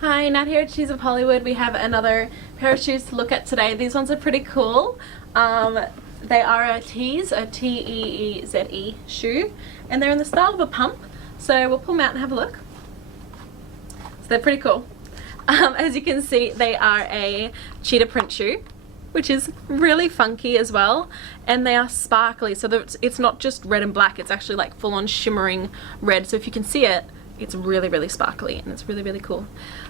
Hi, Nat here at Shoes of Hollywood. We have another pair of shoes to look at today. These ones are pretty cool. They are a Teeze, a T-E-E-Z-E shoe, and they're in the style of a pump. So we'll pull them out and have a look. So they're pretty cool. As you can see, they are a cheetah print shoe, which is really funky as well, and they are sparkly, so that it's not just red and black, it's actually like full-on shimmering red. So if you can see it, it's really sparkly, and it's really cool.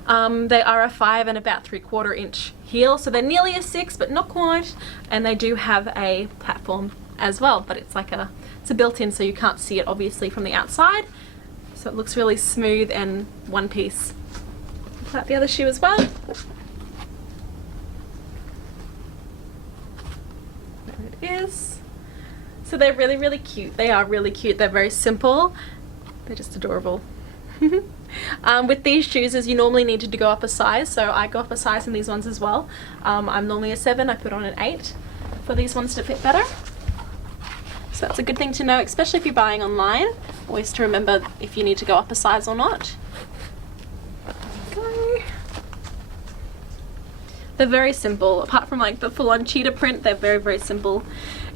They are a 5 and about 3/4 inch heel, so they're nearly a 6 but not quite, and they do have a platform as well, but it's like it's a built-in, so you can't see it obviously from the outside, so it looks really smooth and one piece. Pull out the other shoe as well. There it is. So they're really cute. They are really cute. They're very simple. They're just adorable. With these shoes, as you normally need to go up a size, so I go up a size in these ones as well. I'm normally a 7, I put on an 8 for these ones to fit better. So that's a good thing to know, especially if you're buying online. Always to remember if you need to go up a size or not. Go. They're very simple, apart from like the full-on cheetah print, they're very simple.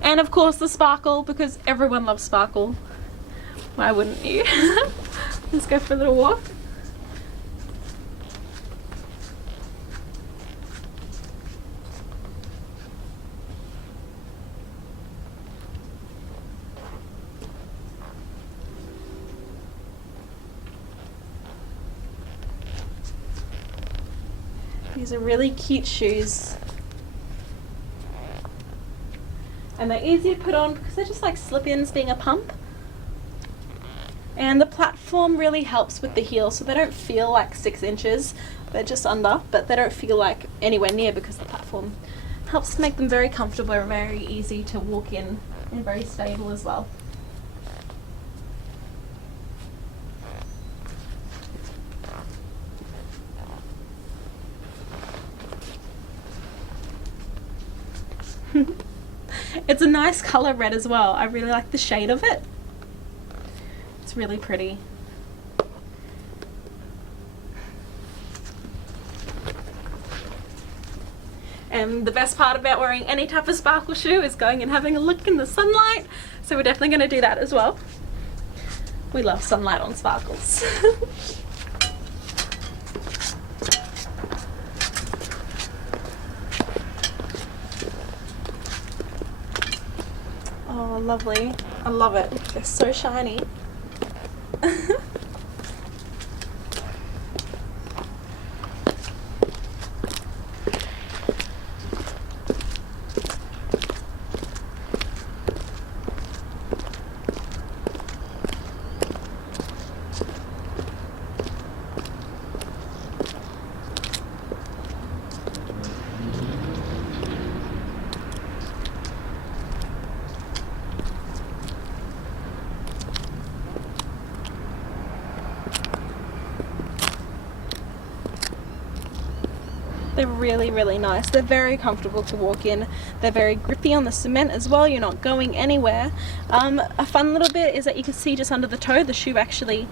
And of course the sparkle, because everyone loves sparkle. Why wouldn't you? Let's go for a little walk. These are really cute shoes. And they're easy to put on because they're just like slip-ins being a pump. And the platform really helps with the heel, so they don't feel like 6 inches. They're just under, but they don't feel like anywhere near because the platform helps to make them very comfortable and very easy to walk in and very stable as well. It's a nice color red as well. I really like the shade of it. It's really pretty. And the best part about wearing any type of sparkle shoe is going and having a look in the sunlight. So we're definitely going to do that as well. We love sunlight on sparkles. Oh, lovely. I love it. They're so shiny. They're really nice. They're very comfortable to walk in. They're very grippy on the cement as well. You're not going anywhere. A fun little bit is that you can see just under the toe, the shoe actually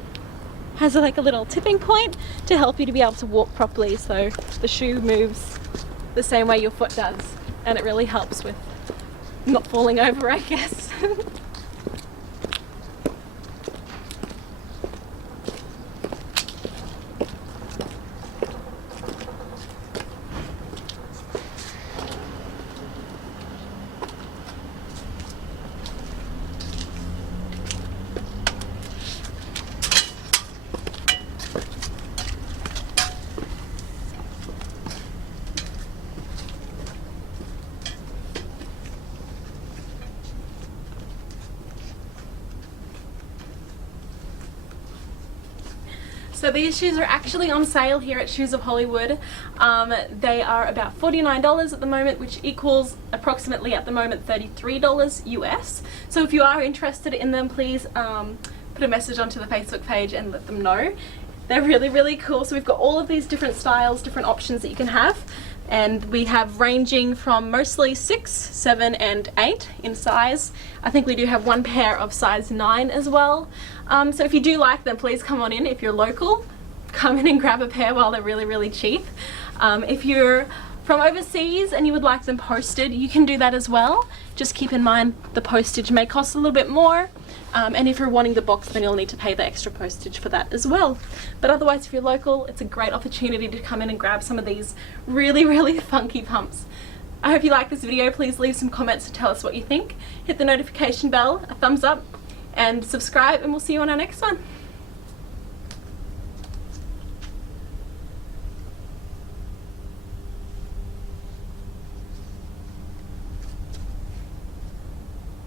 has like a little tipping point to help you to be able to walk properly. So the shoe moves the same way your foot does, and it really helps with not falling over, I guess. So these shoes are actually on sale here at Shoes of Hollywood. They are about $49 at the moment, which equals approximately at the moment $33 US. So if you are interested in them, please put a message onto the Facebook page and let them know. They're really cool. So we've got all of these different styles, different options that you can have. And we have ranging from mostly 6, 7 and 8 in size. I think we do have one pair of size 9 as well. So if you do like them, please come on in if you're local. come in and grab a pair while they're really, really cheap. If you're from overseas and you would like them posted, you can do that as well. Just keep in mind the postage may cost a little bit more, and if you're wanting the box, then you'll need to pay the extra postage for that as well. But otherwise, if you're local, it's a great opportunity to come in and grab some of these really, really funky pumps. I hope you like this video. Please leave some comments to tell us what you think. Hit the notification bell, a thumbs up, and subscribe, and we'll see you on our next one.